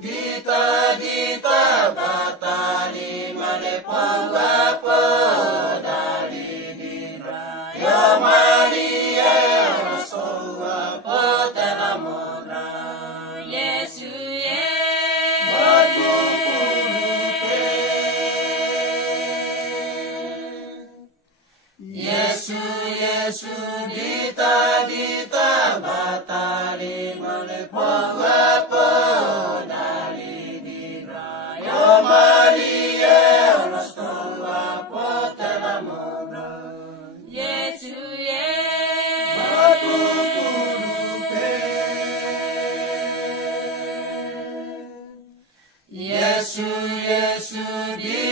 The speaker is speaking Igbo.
dita batali malepong apa dari dira yo Maria soa potela mona Yesu ye Yesu Yesu dita batali malepong apa dari dira yo Maria soa potela mona Yesu ye Yesu Yesu di